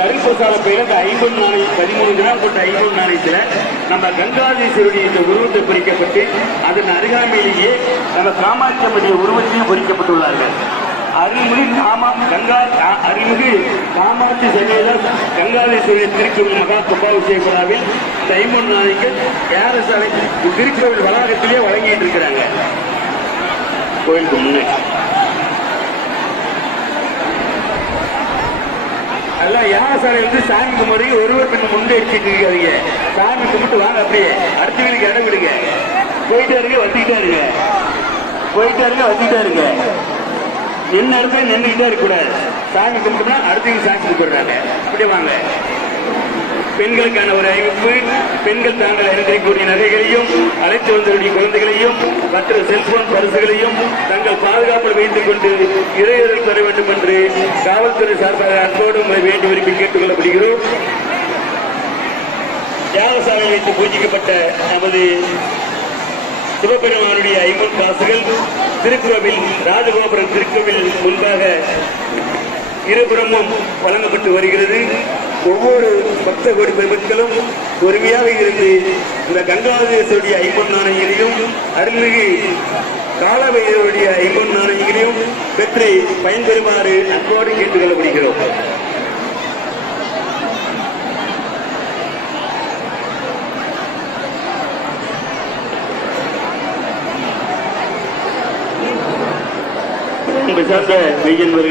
கருப்பசால பேர இந்த 50 நாணயம் 13 கிராம் கொண்ட 50 நாணயத்துல நம்ம கங்காதீஸ்வருடைய இந்த உருவத்தை பொறிக்கப்பட்டு அதன் அருகாமையிலேயே நம்ம காமாட்சி அம்மனுடைய உருவத்தையும் பொறிக்கப்பட்டுள்ளார்கள். அருள்மிகு அருள்மிகு காமாட்சி சமேத கங்காதீஸ்வரர் திருக்கோவில் மகா கும்பாபிஷேக விழாவில் இந்த 50 நாணயங்கள் யாரசாலை திருக்கோவில் வளாகத்திலேயே வழங்கிட்டு இருக்கிறாங்க. கோயிலுக்கு முன்னாடி எல்லாம் யாகசாலை வந்து சாமி கும்பிடு ஒருவர் பின் முன்னே வச்சுட்டு இருக்காதீங்க. சாமி கும்பிட்டு வாங்க, அப்படியே அடுத்த வீட்டுக்கு இடம் விடுங்க. போயிட்டே இருங்க, வந்துகிட்டே இருங்க, போயிட்டே இருங்க, வந்துகிட்டே இருங்க. நின்ன இடத்துல நின்றுகிட்டே இருக்கக்கூடாது. சாமி கும்பிட்டுனா அடுத்த வீடு சாமி கும்பிடுறாங்க, அப்படியே வாங்க. பெண்களுக்கான ஒரு அறிவிப்பு, பெண்கள் தாங்கள் அணிந்திருக்கக்கூடிய நகைகளையும் அழைத்து வந்தவருடைய குழந்தைகளையும் மற்ற செல்போன் பரிசுகளையும் தங்கள் பாதுகாப்பில் வைத்துக் கொண்டு இறையர்கள் தர வேண்டும் என்று காவல்துறை சார்பாக அன்போடு வேண்டி விரும்பி கேட்டுக் கொள்ளப்படுகிறோம். யாகசாலையில் வைத்து பூஜிக்கப்பட்ட நமது சிவபெருமானுடைய 50 காசுகள் திருக்கோவில் ராஜகோபுரம் திருக்கோவில் முன்பாக இருபுறமும் வழங்கப்பட்டு வருகிறது. ஒவ்வொரு பக்த கோடி பெருமக்களும் பொறுமையாக இருந்து இந்த கங்காதேஸ்வருடைய 50 நாணயங்களையும் அருள்மிகு காலபைரவருடைய 50 நாணயங்களையும் பெற்று பயன்பெறுமாறு அன்போடு கேட்டுக் கொள்ளப்படுகிறோம். சார்ந்த மெய்யன்பர்கள்